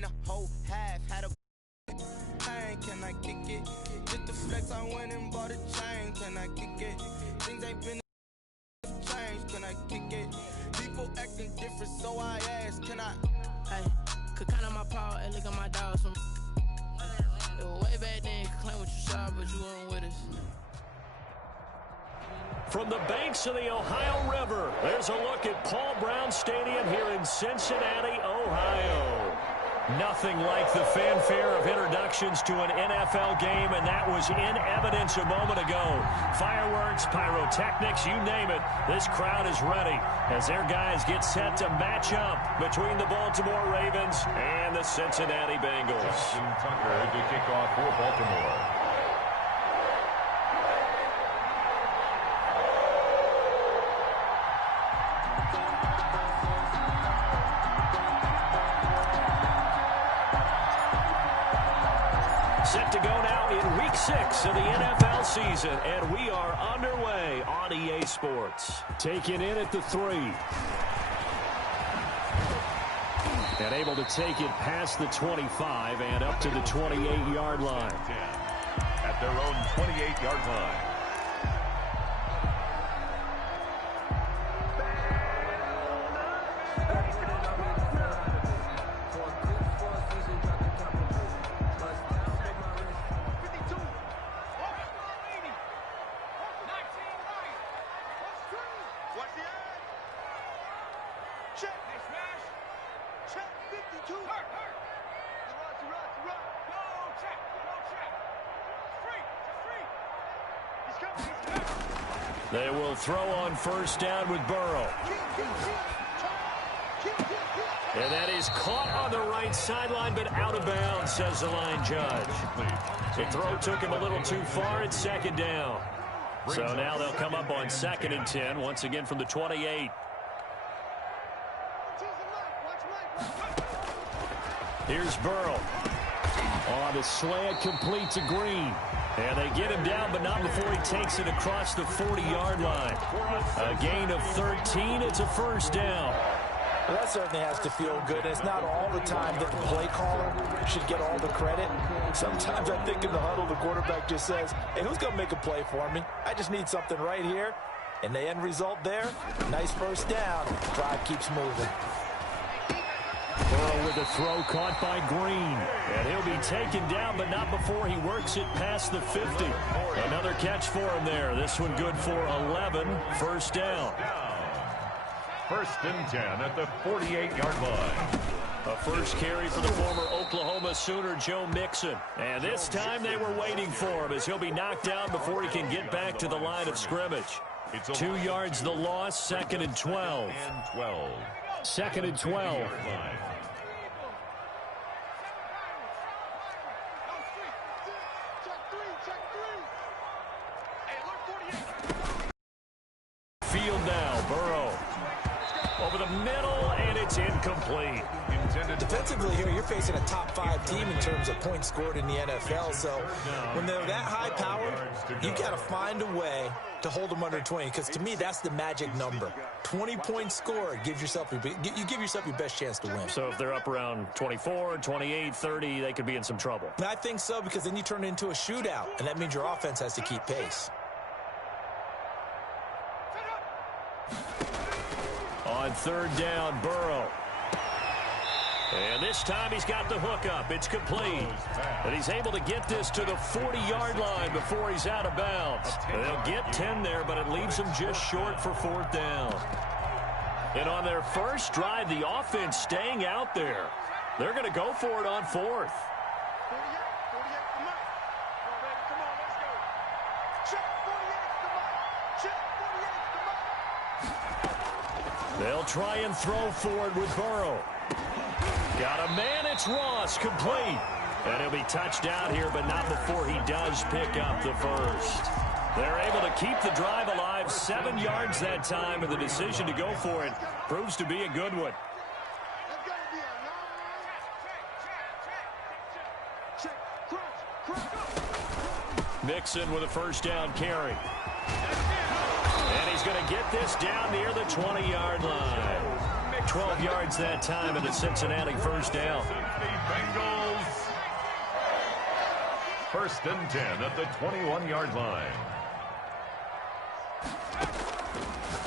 went the whole half, had a pain, can I kick it? Just the flex, I went and bought a chain, can I kick it? Things ain't been changed, can I kick it? People acting different, so I asked, can I? Hey, could count on my power, and look at my dogs from. It was way back then, you could claim what you saw, but you weren't with us. From the banks of the Ohio River, there's a look at Paul Brown Stadium here in Cincinnati, Ohio. Nothing like the fanfare of introductions to an NFL game, and that was in evidence a moment ago. Fireworks, pyrotechnics, you name it. This crowd is ready as their guys get set to match up between the Baltimore Ravens and the Cincinnati Bengals. Justin Tucker to kick off for Baltimore. Set to go now in Week 6 of the NFL season, and we are underway on EA Sports. Taken in at the 3. And able to take it past the 25 and up to the 28-yard line. At their own 28-yard line. They will throw on first down with Burrow. And that is caught on the right sideline, but out of bounds, says the line judge. The throw took him a little too far at second down. So now they'll come up on 2nd and 10, once again from the 28. Here's Burrow. On the slant, complete to Green. And they get him down, but not before he takes it across the 40-yard line. A gain of 13. It's a first down. Well, that certainly has to feel good. It's not all the time that the play caller should get all the credit. Sometimes I think in the huddle, the quarterback just says, hey, who's going to make a play for me? I just need something right here. And the end result there, nice first down. Drive keeps moving. Burrow with a throw caught by Green. And he'll be taken down, but not before he works it past the 50. Another catch for him there. This one good for 11. First down. 1st and 10 at the 48-yard line. A first carry for the former Oklahoma Sooner, Joe Mixon. And this time they were waiting for him as he'll be knocked down before he can get back to the line of scrimmage. 2 yards the loss, 2nd and 12. 2nd and 12. Field now, Burrow. Over the middle, and it's incomplete. Defensively here, you're facing a top 5 team in terms of points scored in the NFL. So when they're that high powered, you got to find a way to hold them under 20. Because to me, that's the magic number. 20 points scored gives yourself you give yourself your best chance to win. So if they're up around 24, 28, 30, they could be in some trouble. And I think so, because then you turn it into a shootout, and that means your offense has to keep pace. On 3rd down, Burrow. And this time he's got the hook up. It's complete. And he's able to get this to the 40-yard line before he's out of bounds. They'll get 10 there, but it leaves them just short for 4th down. And on their first drive, the offense staying out there. They're going to go for it on 4th. They'll try and throw for it with Burrow. Got a man, it's Ross, complete. And he'll be touched out here, but not before he does pick up the first. They're able to keep the drive alive, 7 yards that time, and the decision to go for it proves to be a good one. Mixon with a first down carry. And he's going to get this down near the 20-yard line. 12 yards that time, and the Cincinnati first down. Cincinnati Bengals. 1st and 10 at the 21-yard line.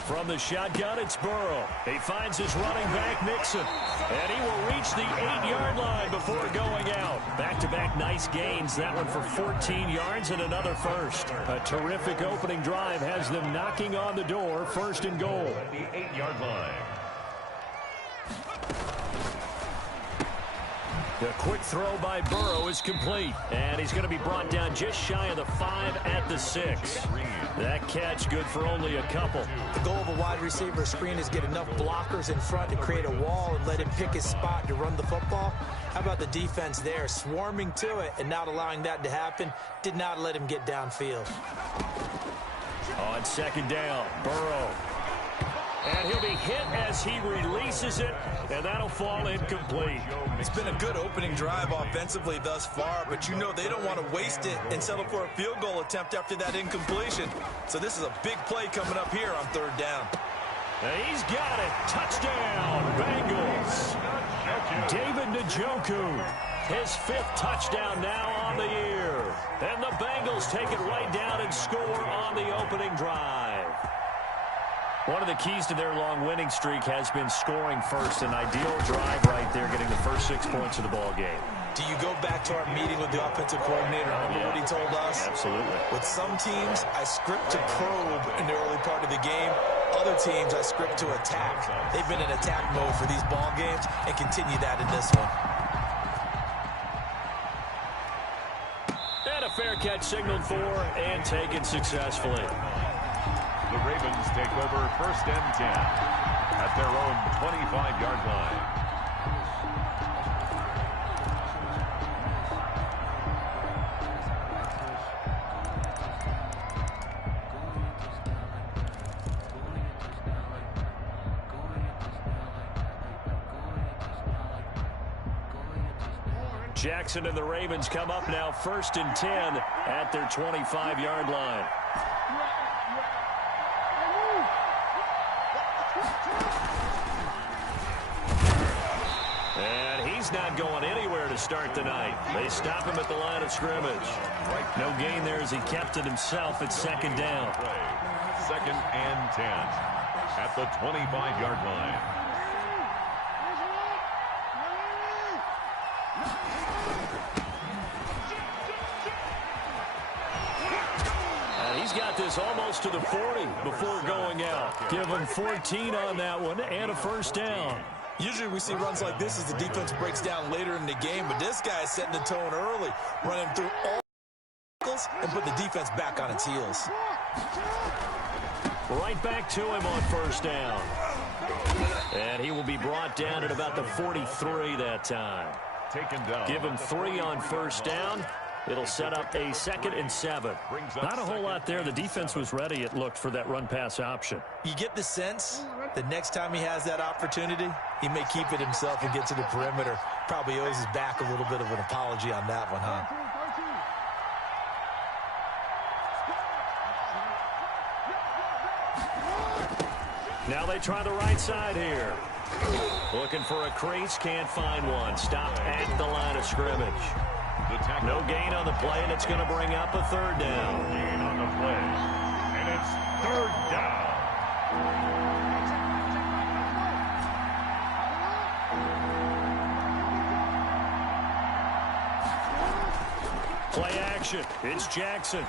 From the shotgun, it's Burrow. He finds his running back, Mixon. And he will reach the 8-yard line before going out. Back-to-back nice gains. That one for 14 yards and another first. A terrific opening drive has them knocking on the door. 1st and goal. At the 8-yard line. The quick throw by Burrow is complete. And he's going to be brought down just shy of the 5 at the 6. That catch good for only a couple. The goal of a wide receiver screen is get enough blockers in front to create a wall and let him pick his spot to run the football. How about the defense there, swarming to it and not allowing that to happen? Did not let him get downfield. On 2nd down, Burrow. And he'll be hit as he releases it, and that'll fall incomplete. It's been a good opening drive offensively thus far, but you know they don't want to waste it and settle for a field goal attempt after that incompletion. So this is a big play coming up here on 3rd down. And he's got it. Touchdown, Bengals. David Njoku, his 5th touchdown now on the year. And the Bengals take it right down and score on the opening drive. One of the keys to their long winning streak has been scoring first. An ideal drive right there, getting the first 6 points of the ball game. Do you go back to our meeting with the offensive coordinator? Remember what he told us? Absolutely. With some teams, I script to probe in the early part of the game. Other teams, I script to attack. They've been in attack mode for these ball games and continue that in this one. And a fair catch signaled for and taken successfully. The Ravens take over 1st and 10 at their own 25-yard line. Jackson and the Ravens come up now 1st and 10 at their 25-yard line. And he's not going anywhere to start the night. They stop him at the line of scrimmage. No gain there as he kept it himself at 2nd down. 2nd and 10 at the 25-yard line. And he's got this almost to the 40 before going out. Give him 14 on that one and a 1st down. Usually we see runs like this as the defense breaks down later in the game, but this guy is setting the tone early, running through all and put the defense back on its heels. Right back to him on 1st down. And he will be brought down at about the 43 that time. Taken down. Give him 3 on 1st down. It'll set up a 2nd and 7. Not a whole lot there. The defense was ready, it looked, for that run-pass option. You get the sense that next time he has that opportunity, he may keep it himself and get to the perimeter. Probably owes his back a little bit of an apology on that one, huh? Now they try the right side here. Looking for a crease, can't find one. Stopped at the line of scrimmage. No gain on the play, and it's going to bring up a 3rd down. No gain on the play, and it's 3rd down. Play action. It's Jackson.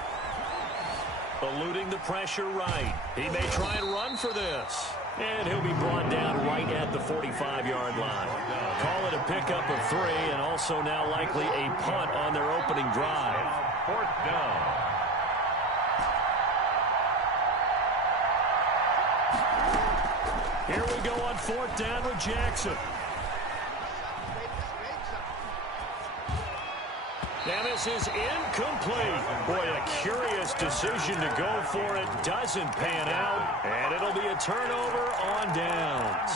Eluding the pressure right. He may try and run for this. And he'll be brought down right at the 45-yard line. Call it a pickup of 3, and also now likely a punt on their opening drive. 4th down. Here we go on 4th down with Jackson. And this is incomplete. Boy, a curious decision to go for it. Doesn't pan out. And it'll be a turnover on downs.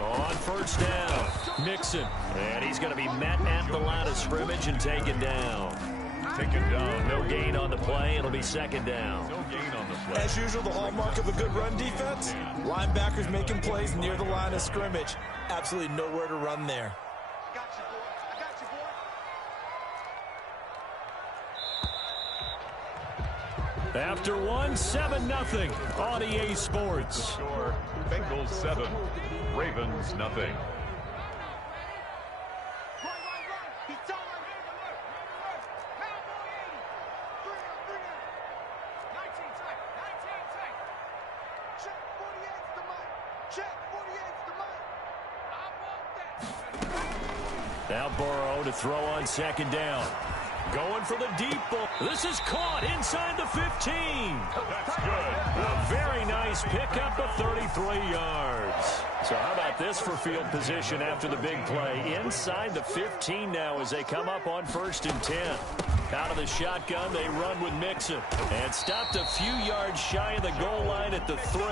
On 1st down, Mixon. And he's going to be met at the line of scrimmage and taken down. Taken down. No gain on the play. It'll be 2nd down. No gain on the play. As usual, the hallmark of a good run defense, linebackers making plays near the line of scrimmage. Absolutely nowhere to run there. After one, 7-0 on EA Sports. Score, Bengals 7, Ravens nothing. Now Burrow to throw on second down. Going for the deep ball. This is caught inside the 15. That's good. A very nice pickup of 33 yards. So how about this for field position after the big play? Inside the 15 now as they come up on 1st and 10. Out of the shotgun, they run with Mixon. And stopped a few yards shy of the goal line at the 3.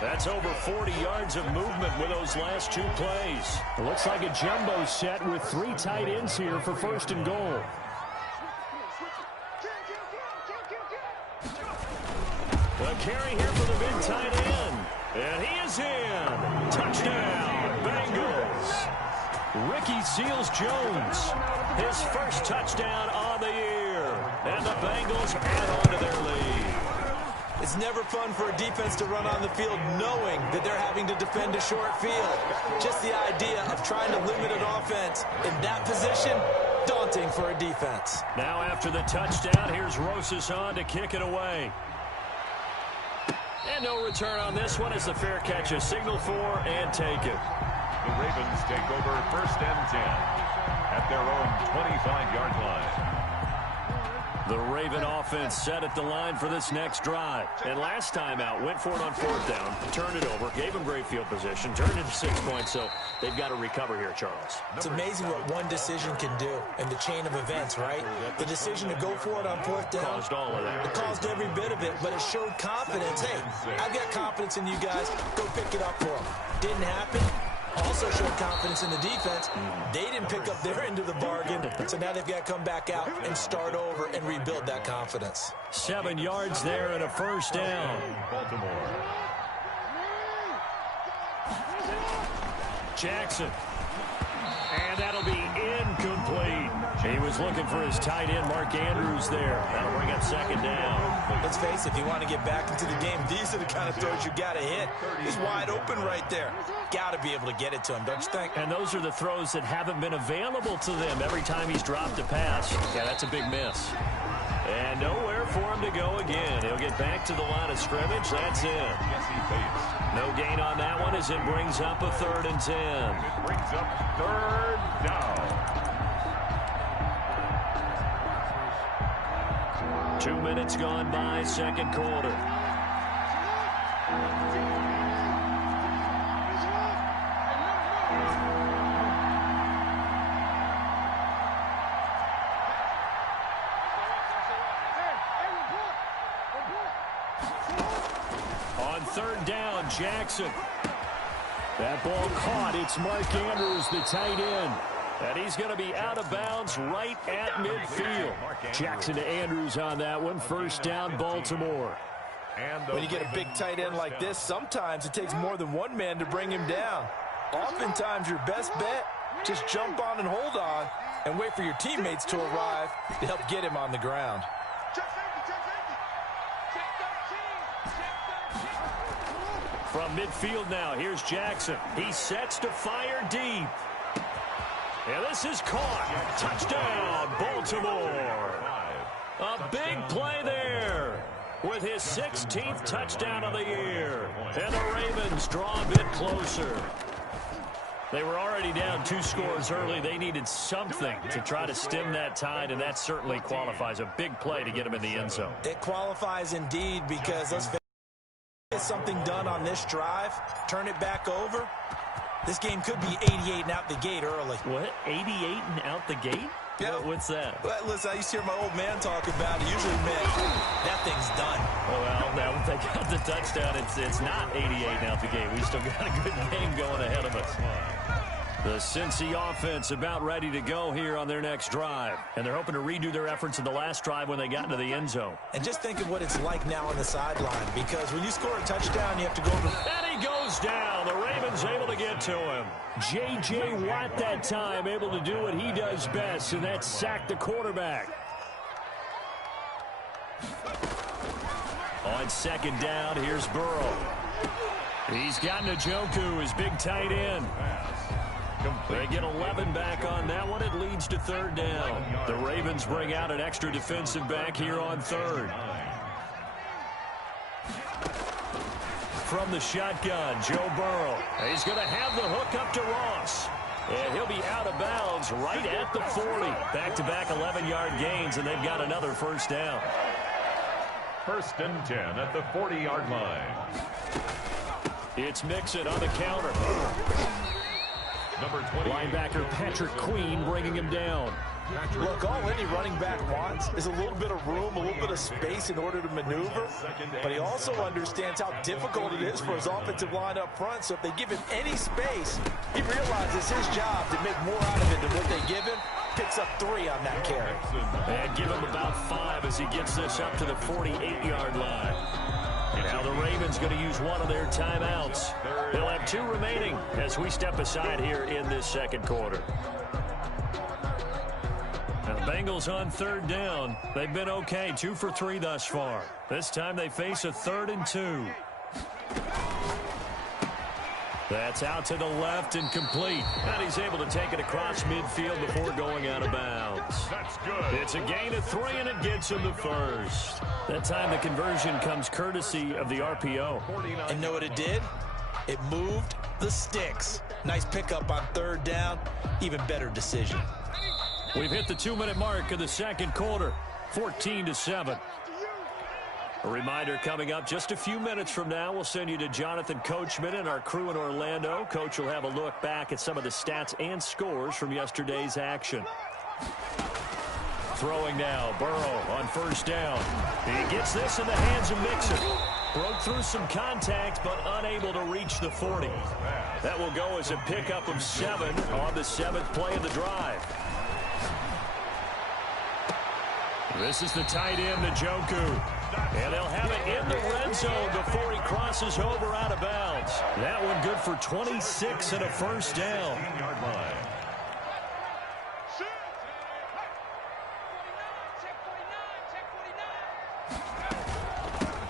That's over 40 yards of movement with those last 2 plays. It looks like a jumbo set with 3 tight ends here for 1st and goal. The carry here for the big tight end. And he is in. Touchdown, Bengals. Ricky Seals-Jones, his first touchdown on the year. And the Bengals add on to their lead. It's never fun for a defense to run on the field knowing that they're having to defend a short field. Just the idea of trying to limit an offense in that position, daunting for a defense. Now after the touchdown, here's Rosas on to kick it away. And no return on this one as the fair catch is signaled for and taken. The Ravens take over 1st and 10 at their own 25-yard line. The Raven offense set at the line for this next drive. And last time out, went for it on 4th down, turned it over, gave them great field position, turned it to 6 points, so they've got to recover here, Charles. It's amazing what one decision can do in the chain of events, right? The decision to go for it on 4th down. Caused all of that. It caused every bit of it, but it showed confidence. Hey, I've got confidence in you guys. Go pick it up for them. Didn't happen. Also showed confidence in the defense. They didn't pick up their end of the bargain, so now they've got to come back out and start over and rebuild that confidence. 7 yards there and a 1st down. Baltimore. Jackson. And that'll be incomplete. He was looking for his tight end, Mark Andrews, there. That'll bring up 2nd down. Let's face it, if you want to get back into the game, these are the kind of throws you got to hit. He's wide open right there. Got to be able to get it to him, don't you think? And those are the throws that haven't been available to them every time he's dropped a pass. Yeah, that's a big miss. And nowhere for him to go again. He'll get back to the line of scrimmage. That's it. No gain on that one as it brings up a 3rd and 10. It brings up 3rd down. 2 minutes gone by, 2nd quarter. On 3rd down, Jackson. That ball caught. It's Mark Andrews, the tight end. And he's going to be out of bounds right at midfield. Jackson to Andrews on that one. 1st down, Baltimore. When you get a big tight end like this, sometimes it takes more than one man to bring him down. Oftentimes, your best bet, just jump on and hold on and wait for your teammates to arrive to help get him on the ground. From midfield now, here's Jackson. He sets to fire deep. And this is caught. Touchdown, Baltimore. A big play there with his 16th touchdown of the year. And the Ravens draw a bit closer. They were already down 2 scores early. They needed something to try to stem that tide, and that certainly qualifies. A big play to get them in the end zone. It qualifies indeed because let's get something done on this drive, turn it back over. This game could be 88 and out the gate early. What? 88 and out the gate? Yeah. What's that? Well, listen, I used to hear my old man talk about it. Usually meant that thing's done. Well, now if they got the touchdown, it's not 88 and out the gate. We still got a good game going ahead of us. The Cincy offense about ready to go here on their next drive. And they're hoping to redo their efforts in the last drive when they got into the end zone. And just think of what it's like now on the sideline, because when you score a touchdown, you have to go over. And he goes down. The Ravens able to get to him. J.J. Watt that time able to do what he does best, and that's sack the quarterback. On second down, here's Burrow. He's got Njoku, his big tight end. They get 11 back on that one. It leads to third down. The Ravens bring out an extra defensive back here on third. From the shotgun, Joe Burrow. He's going to have the hook up to Ross. And he'll be out of bounds right at the 40. Back-to-back 11-yard gains, and they've got another first down. 1st and 10 at the 40-yard line. It's Mixon on the counter. Number 20. Linebacker Patrick Queen bringing him down. Look, all any running back wants is a little bit of room, a little bit of space in order to maneuver. But he also understands how difficult it is for his offensive line up front. So if they give him any space, he realizes his job to make more out of it than what they give him. Picks up 3 on that carry. And give him about 5 as he gets this up to the 48-yard line. Now the Ravens going to use one of their timeouts. They'll have 2 remaining as we step aside here in this second quarter. Now the Bengals on third down. They've been okay, 2 for 3 thus far. This time they face a 3rd and 2. That's out to the left and complete. And he's able to take it across midfield before going out of bounds. That's good. It's a gain of 3, and it gets him the first. That time the conversion comes courtesy of the RPO. And know what it did? It moved the sticks. Nice pickup on third down. Even better decision. We've hit the 2-minute mark of the second quarter. 14-7. A reminder coming up just a few minutes from now. We'll send you to Jonathan Coachman and our crew in Orlando. Coach will have a look back at some of the stats and scores from yesterday's action. Throwing now, Burrow on first down. He gets this in the hands of Mixon. Broke through some contact, but unable to reach the 40. That will go as a pickup of 7 on the 7th play of the drive. This is the tight end, Njoku. And they'll have it in the red zone before he crosses over out of bounds. That one good for 26 and a first down.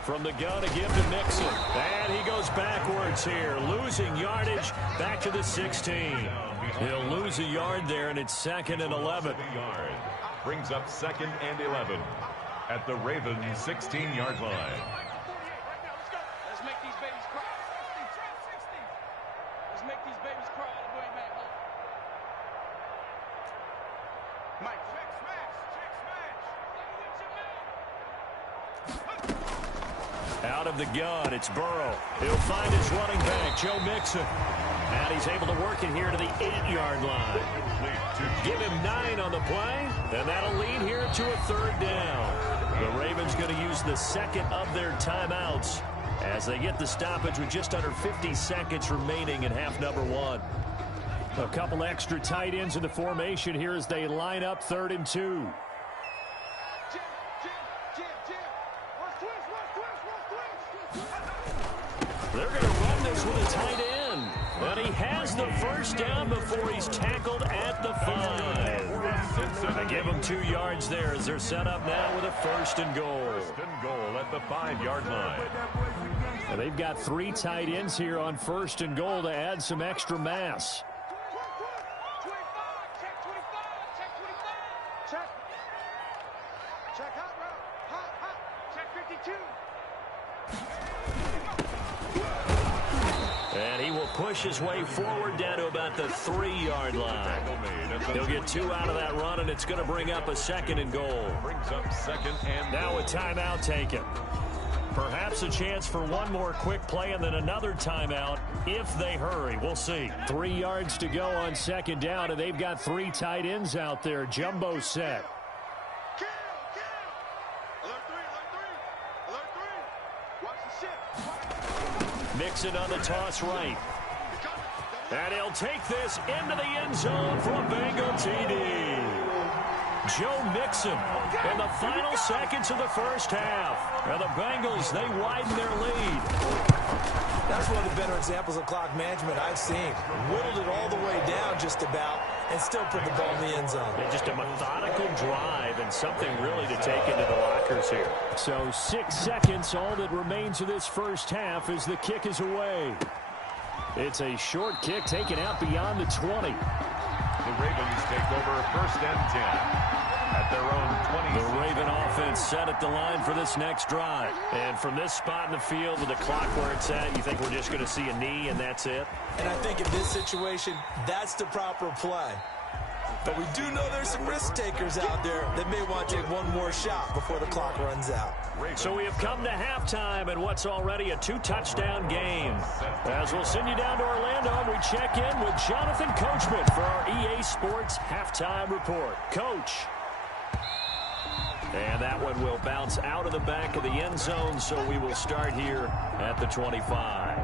From the gun, a give to Mixon. And he goes backwards here, losing yardage back to the 16. He'll lose a yard there, and it's 2nd and 11. Brings up 2nd and 11 at the Ravens 16-yard line. Let's make these babies cry. 60. Let's make these babies cry all the way back home. Mike, check smash. Out of the gun, it's Burrow. He'll find his running back, Joe Mixon. And he's able to work it here to the 8-yard line. Give him 9 on the play, and that'll lead here to a 3rd down. The Ravens going to use the 2nd of their timeouts as they get the stoppage with just under 50 seconds remaining in half number 1. A couple extra tight ends in the formation here as they line up 3rd and 2. They're going to run this with a tight end. And he has the first down before he's tackled at the 5. They give him 2 yards there as they're set up now with a 1st and goal. 1st and goal at the 5-yard line. And they've got 3 tight ends here on 1st and goal to add some extra mass. And he will push his way forward down to about the 3-yard line. He'll get 2 out of that run, and it's going to bring up a 2nd and goal. Brings up 2nd and now a timeout taken. Perhaps a chance for one more quick play and then another timeout if they hurry. We'll see. 3 yards to go on 2nd down, and they've got 3 tight ends out there. Jumbo set. Mixon on the toss right. And he'll take this into the end zone for a Bengal TD. Joe Mixon in the final seconds of the first half. And the Bengals, they widen their lead. That's one of the better examples of clock management I've seen. Whittled it all the way down just about and still put the ball in the end zone. And just a methodical drive and something really to take into the lockers here. So 6 seconds, all that remains of this first half as the kick is away. It's a short kick taken out beyond the 20. The Ravens take over first and 10 at their own 20. The Raven offense set at the line for this next drive. And from this spot in the field with the clock where it's at, you think we're just going to see a knee and that's it? And I think in this situation, that's the proper play. But we do know there's some risk takers out there that may want to take one more shot before the clock runs out. So we have come to halftime in what's already a 2-touchdown game. As we'll send you down to Orlando, we check in with Jonathan Coachman for our EA Sports Halftime Report. Coach. And that one will bounce out of the back of the end zone, so we will start here at the 25.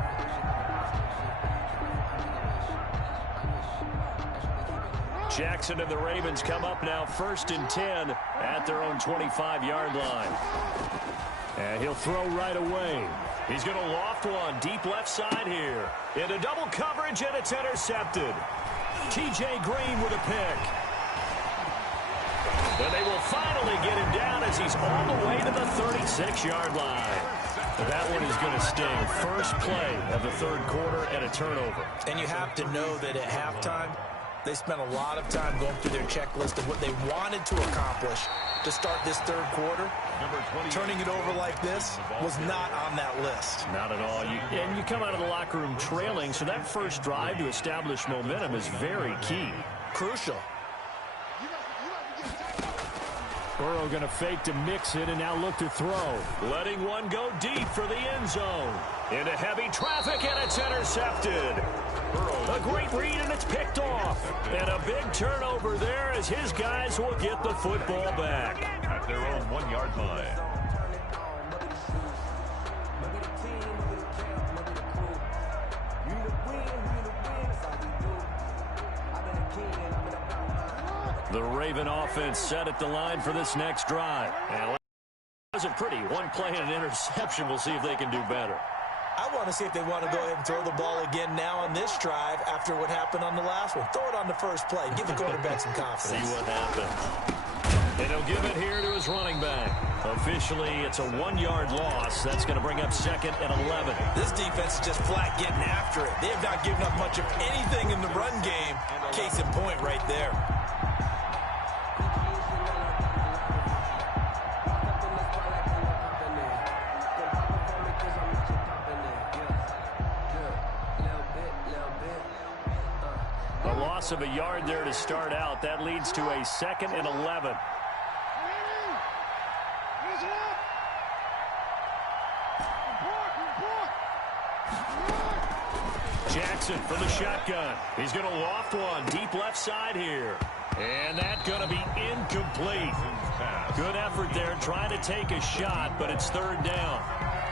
Jackson and the Ravens come up now first and 10 at their own 25-yard line. And he'll throw right away. He's going to loft one deep left side here. Into double coverage, and it's intercepted. T.J. Green with a pick. And they will finally get him down as he's all the way to the 36-yard line. That one is going to sting. First play of the third quarter and a turnover. And you have to know that at halftime, they spent a lot of time going through their checklist of what they wanted to accomplish to start this third quarter. Turning it over like this was not on that list. Not at all. And you come out of the locker room trailing, so that first drive to establish momentum is very key. Crucial. Burrow going to fake to mix it and now look to throw. Letting one go deep for the end zone. Into heavy traffic, and it's intercepted. A great read, and it's picked off. And a big turnover there as his guys will get the football back. At their own 1-yard line. The Raven offense set at the line for this next drive. And it wasn't pretty. One play and an interception. We'll see if they can do better. I want to see if they want to go ahead and throw the ball again now on this drive after what happened on the last one. Throw it on the first play. Give the quarterback some confidence. See what happens. And he'll give it here to his running back. Officially, it's a 1-yard loss. That's going to bring up second and 11. This defense is just flat getting after it. They have not given up much of anything in the run game. Case in point right there. Loss of a yard there to start out. That leads to a second and 11. Jackson from the shotgun. He's going to loft one deep left side here. And that's going to be incomplete. Good effort there trying to take a shot, but it's third down.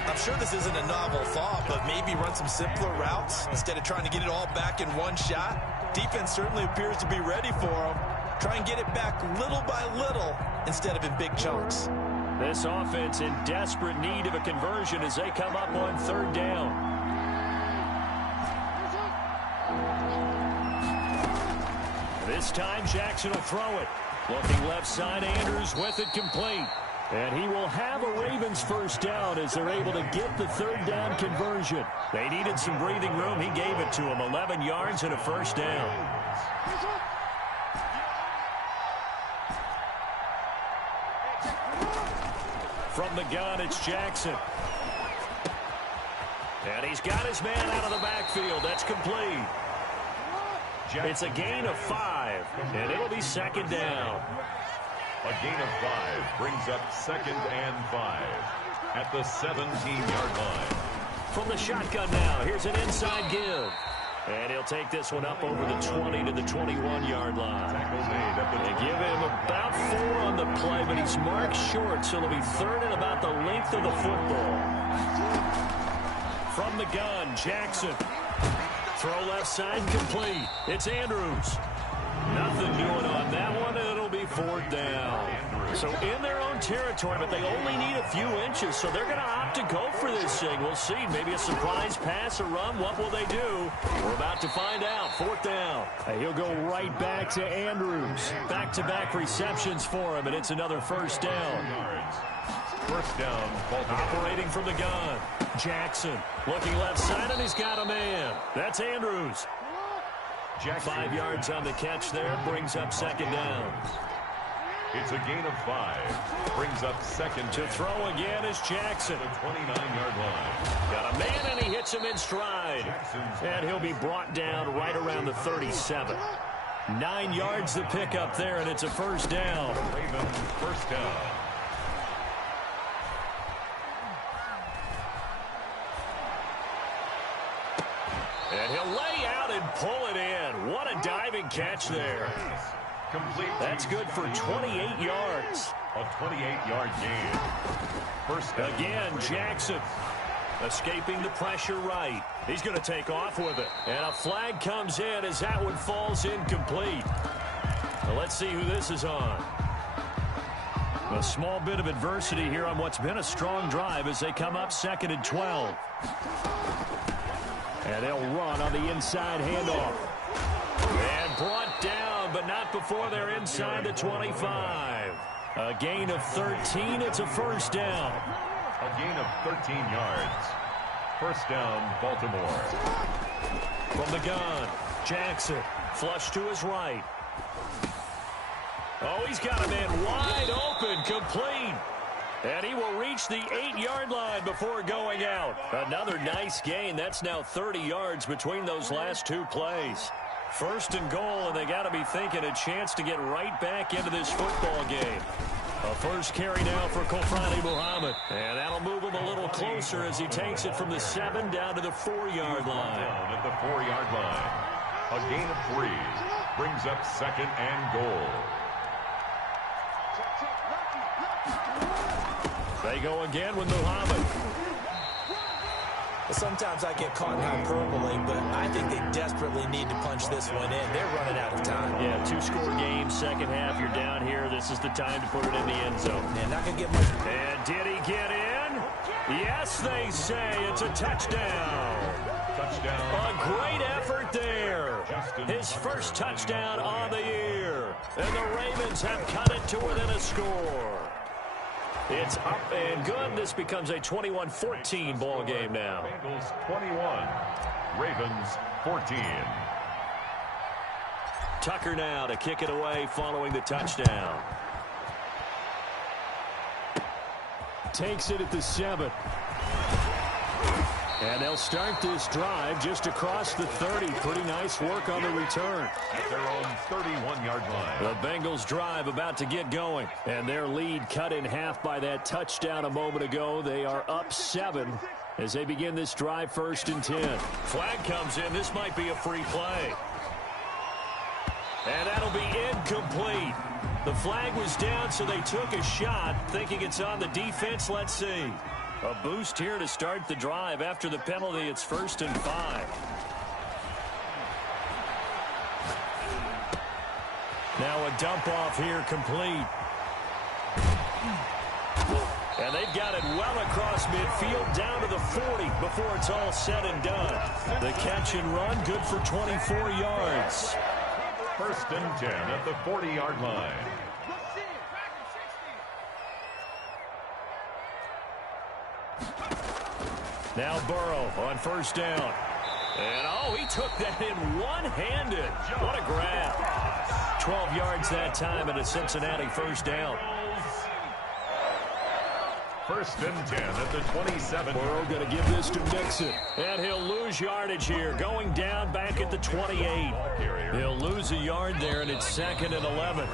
I'm sure this isn't a novel thought, but maybe run some simpler routes instead of trying to get it all back in one shot. Defense certainly appears to be ready for them. Try and get it back little by little instead of in big chunks. This offense in desperate need of a conversion as they come up on third down. This time Jackson will throw it. Looking left side, Andrews with it complete. And he will have a Ravens first down as they're able to get the third down conversion. They needed some breathing room. He gave it to them. 11 yards and a first down. From the gun, it's Jackson. And he's got his man out of the backfield. That's complete. It's a gain of 5, and it'll be second down. A gain of 5 brings up second and 5 at the 17-yard line. From the shotgun now, here's an inside give. And he'll take this one up over the 20 to the 21-yard line. They give him about 4 on the play, but he's marked short, so it'll be third and about the length of the football. From the gun, Jackson. Throw left side complete. It's Andrews. Nothing doing on that one, and it'll be 4th down. So in their own territory, but they only need a few inches, so they're going to opt to go for this thing. We'll see. Maybe a surprise pass or run. What will they do? We're about to find out. 4th down. He'll go right back to Andrews. Back-to-back receptions for him, and it's another 1st down. 1st down. Operating from the gun. Jackson looking left side, and he's got a man. That's Andrews. Jackson. 5 yards on the catch there. Brings up 2nd down. It's a gain of 5. Brings up 2nd. To throw again is Jackson. The 29-yard line. Got a man, and he hits him in stride. And he'll be brought down right around the 37. 9 yards to pick up there, and it's a 1st down. Ravens 1st down. And he'll lay out and pull it in. What a diving catch there. Complete. That's good for 28 yards. A 28-yard gain. 1st down. Again, Jackson escaping the pressure right. He's going to take off with it. And a flag comes in as that one falls incomplete. Now let's see who this is on. A small bit of adversity here on what's been a strong drive as they come up 2nd and 12. And they'll run on the inside handoff. And brought down, but not before they're inside the 25. A gain of 13. It's a 1st down. A gain of 13 yards. 1st down, Baltimore. From the gun, Jackson. Flush to his right. Oh, he's got a man wide open, complete. And he will reach the 8-yard line before going out. Another nice gain. That's now 30 yards between those last 2 plays. 1st and goal, and they got to be thinking a chance to get right back into this football game. A 1st carry now for Kofrani Muhammad. And that'll move him a little closer as he takes it from the 7 down to the 4-yard line. Down at the 4-yard line. A gain of 3. Brings up 2nd and goal. They go again with Muhammad. Sometimes I get caught in hyperbole, but I think they desperately need to punch this one in. They're running out of time. Yeah, 2-score game, 2nd half. You're down here. This is the time to put it in the end zone. Man, not going to get much. And did he get in? Yes, they say it's a touchdown. Touchdown. A great effort there. His 1st touchdown on the year. And the Ravens have cut it to within a score. It's up and good. This becomes a 21-14 ball game now. Bengals 21. Ravens 14. Tucker now to kick it away following the touchdown. Takes it at the 7. And they'll start this drive just across the 30. Pretty nice work on the return. At their own 31-yard line. The Bengals drive about to get going. And their lead cut in half by that touchdown a moment ago. They are up 7 as they begin this drive 1st and 10. Flag comes in. This might be a free play. And that'll be incomplete. The flag was down, so they took a shot, thinking it's on the defense. Let's see. A boost here to start the drive. After the penalty, it's 1st and 5. Now a dump off here complete. And they've got it well across midfield down to the 40 before it's all said and done. The catch and run good for 24 yards. 1st and 10 at the 40-yard line. Now Burrow on 1st down. And, oh, he took that in one-handed. What a grab. 12 yards that time and a Cincinnati 1st down. 1st and 10 at the 27. Burrow going to give this to Mixon. And he'll lose yardage here. Going down back at the 28. He'll lose a yard there, and it's 2nd and 11.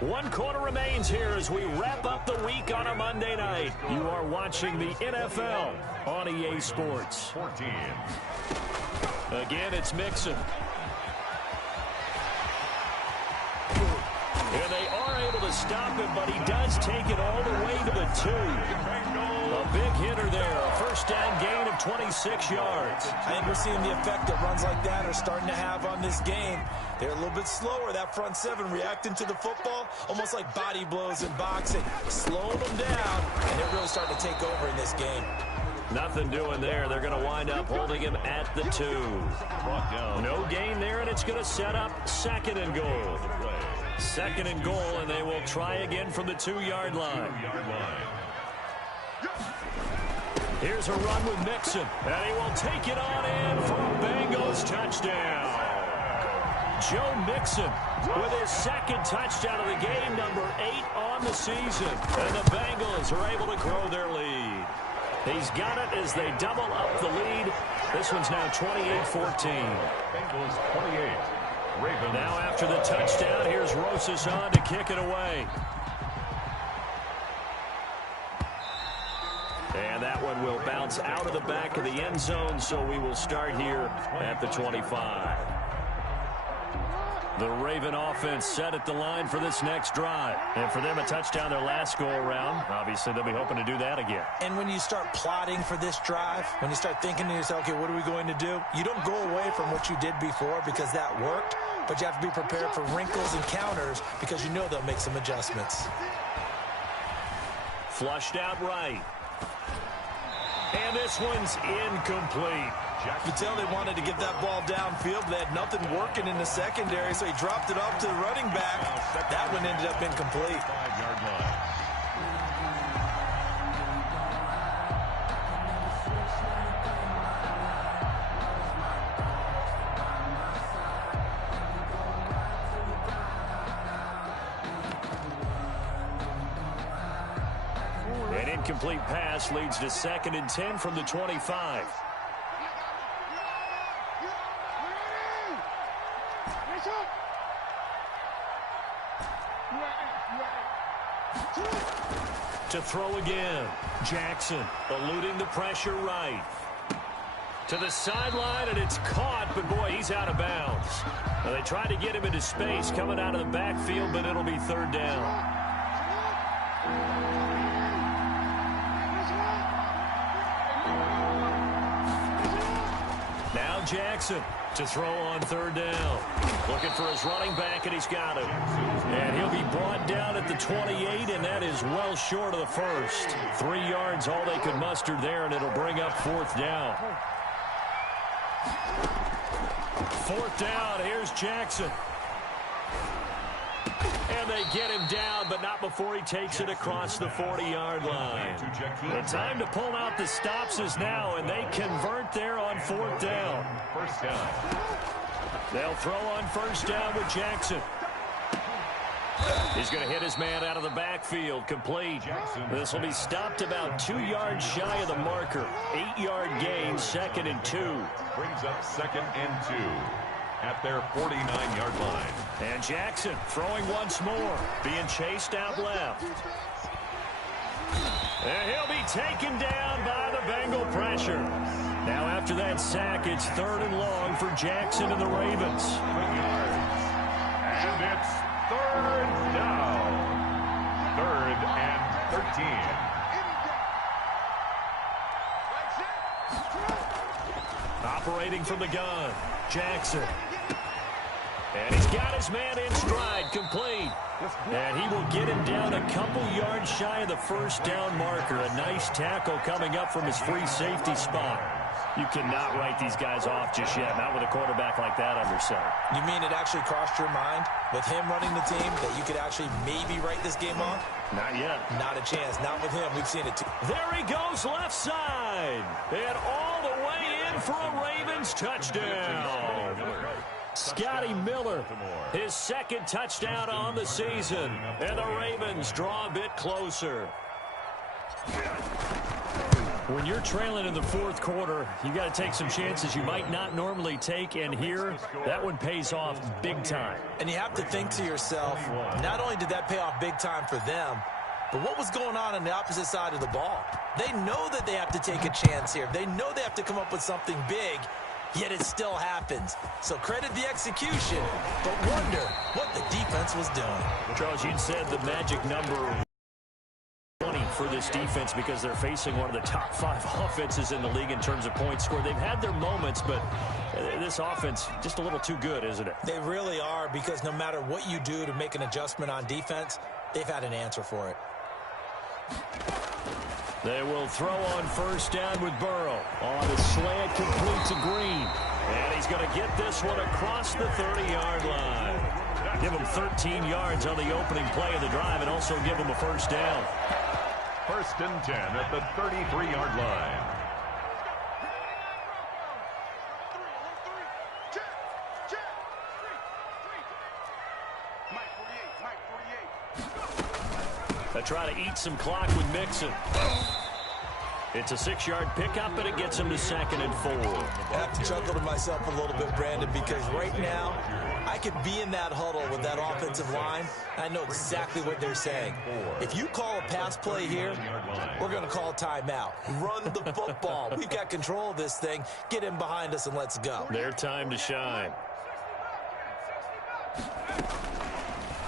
1 quarter remains here as we wrap up the week on a Monday night. You are watching the NFL on EA Sports. 14. Again, it's Mixon. And they are able to stop him, but he does take it all the way to the 2. A A big hitter there. A first down gain of 26 yards. I think we're seeing the effect that runs like that are starting to have on this game. They're a little bit slower, that front seven, reacting to the football, almost like body blows in boxing, slowing them down, and they're really starting to take over in this game. Nothing doing there. They're going to wind up holding him at the 2. No gain there, and it's going to set up 2nd and goal. 2nd and goal, and they will try again from the 2-yard line. Here's a run with Mixon, and he will take it on in for a Bengals touchdown. Joe Mixon with his 2nd touchdown of the game, number 8 on the season. And the Bengals are able to grow their lead. He's got it as they double up the lead. This one's now 28-14. Bengals 28. Ravens. Now after the touchdown, here's Rosas on to kick it away. And that one will bounce out of the back of the end zone, so we will start here at the 25. The Raven offense set at the line for this next drive. And for them, a touchdown their last go-around. Obviously, they'll be hoping to do that again. And when you start plotting for this drive, when you start thinking to yourself, okay, what are we going to do? You don't go away from what you did before because that worked, but you have to be prepared for wrinkles and counters because you know they'll make some adjustments. Flushed out right. And this one's incomplete. You can tell they wanted to get that ball downfield, but they had nothing working in the secondary, so he dropped it off to the running back. That one ended up incomplete. 5-yard line. An incomplete pass leads to 2nd and 10 from the 25. To throw again. Jackson eluding the pressure right. To the sideline, and it's caught, but boy, he's out of bounds. Now, they tried to get him into space coming out of the backfield, but it'll be 3rd down. Now Jackson to throw on 3rd down. Looking for his running back, and he's got it. And he'll be brought down at the 28, and that is well short of the first. 3 yards, all they could muster there, and it'll bring up 4th down. 4th down, here's Jackson. And they get him down, but not before he takes it across the 40-yard line. The time to pull out the stops is now, and they convert there on 4th down. First down. They'll throw on 1st down with Jackson. He's going to hit his man out of the backfield, complete. This will be stopped about 2 yards shy of the marker. 8-yard gain, 2nd and 2. Brings up 2nd and 2. At their 49-yard line. And Jackson throwing once more, being chased out left. And he'll be taken down by the Bengal pressure. Now after that sack, it's 3rd and long for Jackson and the Ravens. 7 yards. And it's 3rd down. 3rd and 13. Operating from the gun, Jackson. And he's got his man in stride, complete. And he will get him down a couple yards shy of the 1st down marker. A nice tackle coming up from his free safety spot. You cannot write these guys off just yet, not with a quarterback like that under center. You mean it actually crossed your mind with him running the team that you could actually maybe write this game off? Not yet. Not a chance. Not with him. We've seen it too. There he goes left side. And all the way in for a Ravens touchdown. Scotty Miller, his 2nd touchdown on the season. And the Ravens draw a bit closer. When you're trailing in the 4th quarter, you got to take some chances you might not normally take, and here, that one pays off big time. And you have to think to yourself, not only did that pay off big time for them, but what was going on the opposite side of the ball? They know that they have to take a chance here. They know they have to come up with something big, yet it still happens. So credit the execution, but wonder what the defense was doing. Charles, you said the magic number 20 for for this defense because they're facing one of the top 5 offenses in the league in terms of points scored. They've had their moments, but this offense just a little too good, isn't it? They really are, because no matter what you do to make an adjustment on defense, they've had an answer for it. They will throw on first down with Burrow. On a slant, complete to Green. And he's going to get this one across the 30-yard line. Give him 13 yards on the opening play of the drive and also give him a first down. First and 10 at the 33-yard line. They try to eat some clock with Mixon. It's a 6-yard pickup, and it gets him to 2nd and 4. I have to chuckle to myself a little bit, Brandon, because right now I could be in that huddle with that offensive line. I know exactly what they're saying. If you call a pass play here, we're going to call a timeout. Run the football. We've got control of this thing. Get in behind us and let's go. Their time to shine.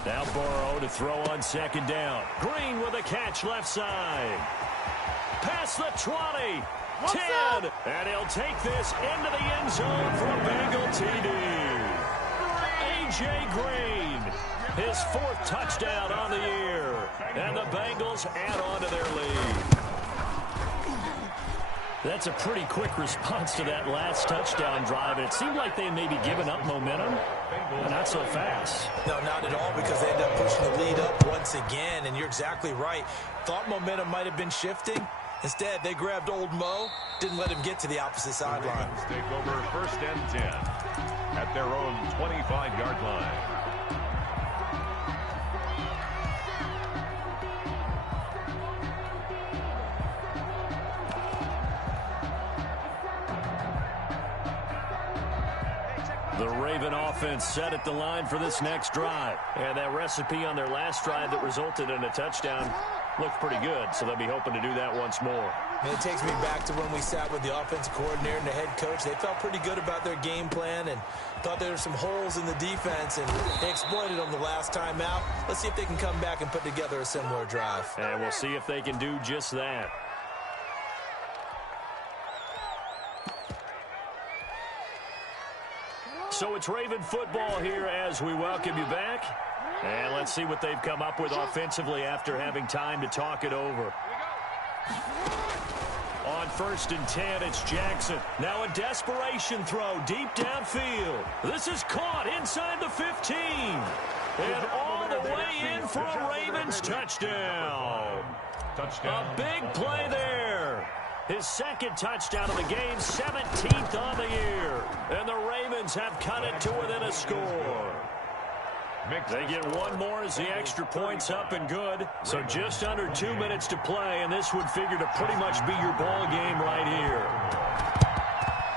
Now Burrow to throw on 2nd down. Green with a catch left side. Past the 20. 10. And he'll take this into the end zone for a Bengal TD. A.J. Green, his 4th touchdown on the year. And the Bengals add on to their lead. That's a pretty quick response to that last touchdown drive. And it seemed like they may be giving up momentum. But not so fast. No, not at all, because they end up pushing the lead up once again. And you're exactly right. Thought momentum might have been shifting. Instead, they grabbed old Mo, didn't let him get to the opposite sideline. Take over first and 10 at their own 25-yard line. The Raven offense set at the line for this next drive. And that recipe on their last drive that resulted in a touchdown looked pretty good, so they'll be hoping to do that once more. And it takes me back to when we sat with the offensive coordinator and the head coach. They felt pretty good about their game plan and thought there were some holes in the defense, and they exploited them the last time out. Let's see if they can come back and put together a similar drive. And we'll see if they can do just that. So it's Raven football here as we welcome you back. And let's see what they've come up with offensively after having time to talk it over. On first and 10, it's Jackson. Now a desperation throw deep downfield. This is caught inside the 15. And all the way in for a Ravens touchdown. A big play there. His 2nd touchdown of the game, 17th on the year. And the Ravens have cut it to within a score. They get one more as the extra point's up and good. So just under 2 minutes to play, and this would figure to pretty much be your ball game right here.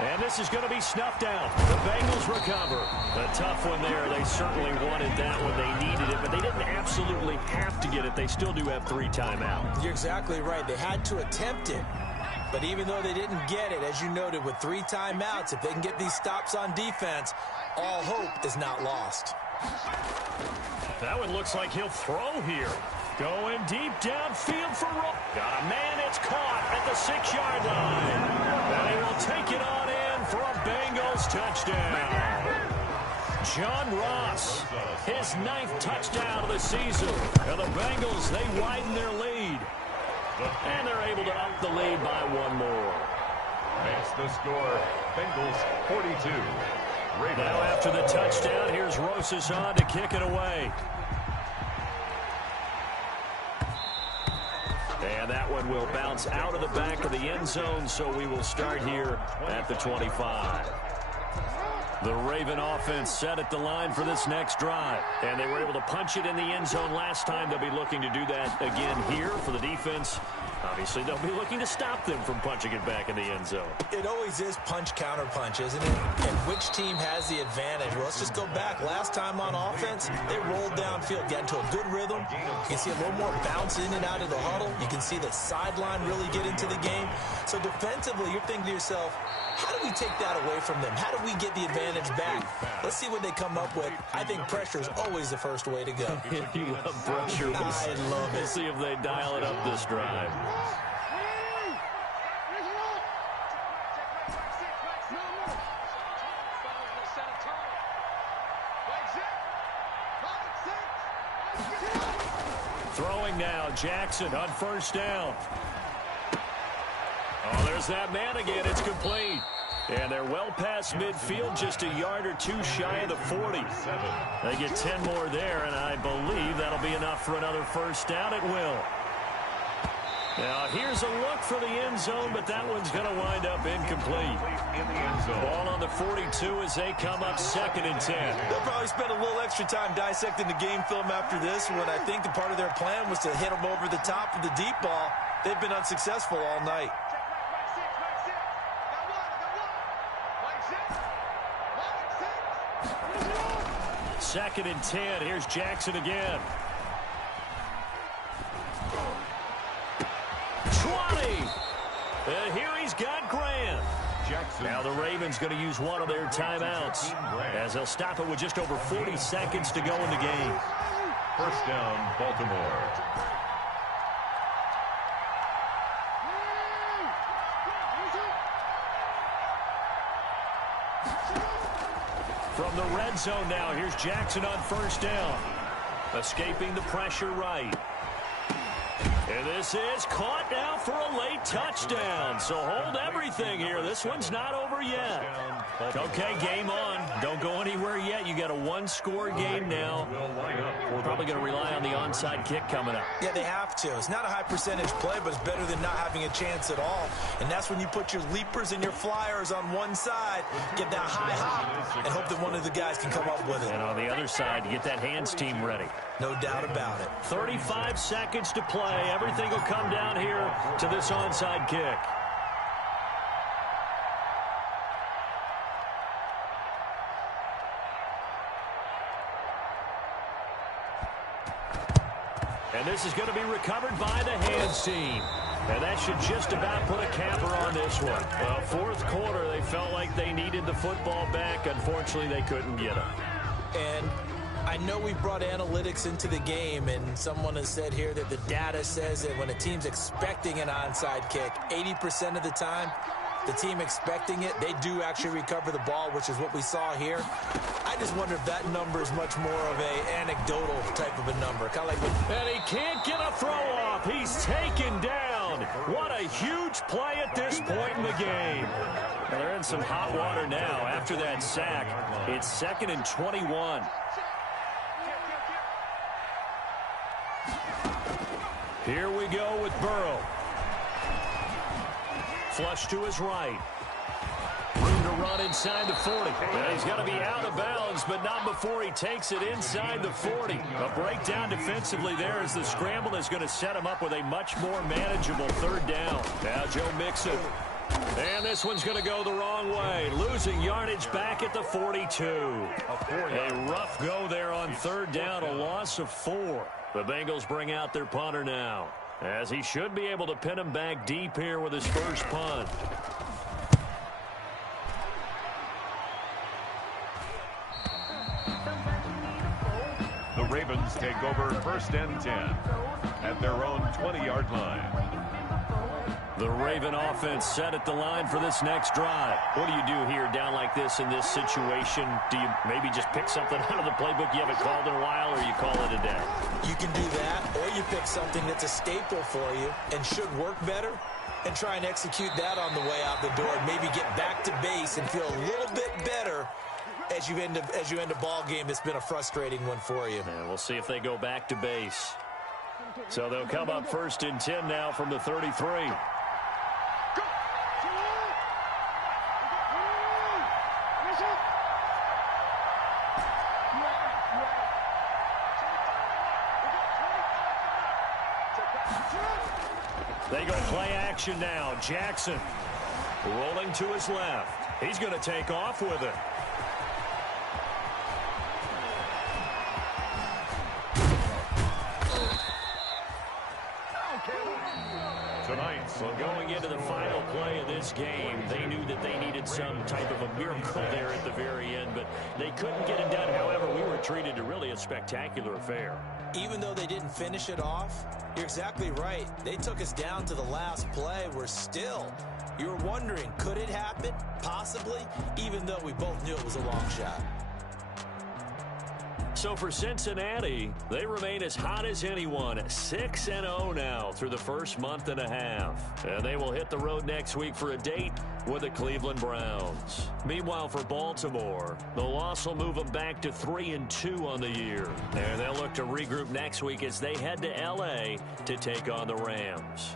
And this is going to be snuffed out. The Bengals recover. A tough one there. They certainly wanted that when they needed it, but they didn't absolutely have to get it. They still do have 3 timeouts. You're exactly right. They had to attempt it. But even though they didn't get it, as you noted, with 3 timeouts, if they can get these stops on defense, all hope is not lost. That one looks like he'll throw here. Going deep downfield for Rowe. Got a man, it's caught at the 6-yard line. And he will take it on in for a Bengals touchdown. John Ross, his 9th touchdown of the season. And the Bengals, they widen their lead. And they're able to up the lead by 1 more. Makes the score, Bengals 42. Ravens. Now after the touchdown, here's Rosas on to kick it away. And that one will bounce out of the back of the end zone, so we will start here at the 25. The Raven offense set at the line for this next drive. And they were able to punch it in the end zone last time. They'll be looking to do that again here for the defense. Obviously, they'll be looking to stop them from punching it back in the end zone. It always is punch-counter-punch, isn't it? And which team has the advantage? Well, let's just go back. Last time on offense, they rolled downfield, got into a good rhythm. You can see a little more bounce in and out of the huddle. You can see the sideline really get into the game. So defensively, you're thinking to yourself, How do we take that away from them? How do we get the advantage back? Let's see what they come up with. I think pressure is always the first way to go. You love pressure. I love it. We'll see if they dial it up this drive. Throwing now, Jackson on first down. Oh, there's that man again. It's complete. And they're well past midfield, just a yard or two shy of the 40. They get 10 more there, and I believe that'll be enough for another first down. It will. Now, here's a look for the end zone, but that one's going to wind up incomplete. Ball on the 42 as they come up 2nd and 10. They'll probably spend a little extra time dissecting the game film after this when I think the part of their plan was to hit them over the top of the deep ball. They've been unsuccessful all night. 2nd and 10. Here's Jackson again. 20. And here he's got Grant. Jackson. Now the Ravens going to use one of their timeouts as they'll stop it with just over 40 seconds to go in the game. First down, Baltimore. From the red zone now, here's Jackson on first down. Escaping the pressure right. And this is caught now for a late touchdown. So hold everything here. This one's not over yet. Okay, game on. Don't go anywhere yet. You got a one-score game now. We're probably going to rely on the onside kick coming up. Yeah, they have to. It's not a high-percentage play, but it's better than not having a chance at all. And that's when you put your leapers and your flyers on one side, get that high hop, and hope that one of the guys can come up with it. And on the other side, you get that hands team ready. No doubt about it. 35 seconds to play. Everything will come down here to this onside kick. And this is going to be recovered by the hands team. And that should just about put a capper on this one. Fourth quarter, they felt like they needed the football back. Unfortunately, they couldn't get it. And I know we brought analytics into the game, and someone has said here that the data says that when a team's expecting an onside kick, 80% of the time, the team expecting it, they do actually recover the ball, which is what we saw here. I just wonder if that number is much more of a anecdotal type of a number. Kind of like and he can't get a throw off. He's taken down. What a huge play at this point in the game. Well, they're in some hot water now. After that sack, it's 2nd and 21. Here we go with Burrow. Flush to his right. Room to run inside the 40. And he's going to be out of bounds, but not before he takes it inside the 40. A breakdown defensively there as the scramble is going to set him up with a much more manageable 3rd down. Now Joe Mixon. And this one's going to go the wrong way. Losing yardage back at the 42. A rough go there on 3rd down, a loss of 4. The Bengals bring out their punter now, as he should be able to pin him back deep here with his first punt. The Ravens take over 1st and 10 at their own 20-yard line. The Raven offense set at the line for this next drive. What do you do here down like this in this situation? Do you maybe just pick something out of the playbook you haven't called in a while, or you call it a day? you can do that, or you pick something that's a staple for you and should work better and try and execute that on the way out the door and maybe get back to base and feel a little bit better as you end a ball game that's been a frustrating one for you. And we'll see if they go back to base. So they'll come up 1st and 10 now from the 33. They go play action now. Jackson rolling to his left. He's going to take off with it. Tonight, so going into the final play of this game. They knew that they needed some type of a miracle there at the very end, but they couldn't get it done. However, we were treated to really a spectacular affair. Even though they didn't finish it off, you're exactly right. They took us down to the last play. You were wondering, could it happen? Possibly, even though we both knew it was a long shot. So for Cincinnati, they remain as hot as anyone, 6-0 now through the first month and a half. And they will hit the road next week for a date with the Cleveland Browns. Meanwhile, for Baltimore, the loss will move them back to 3-2 on the year. And they'll look to regroup next week as they head to L.A. to take on the Rams.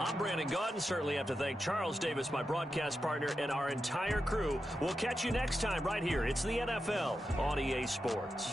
I'm Brandon Gaudin. Certainly have to thank Charles Davis, my broadcast partner, and our entire crew. We'll catch you next time right here. It's the NFL on EA Sports.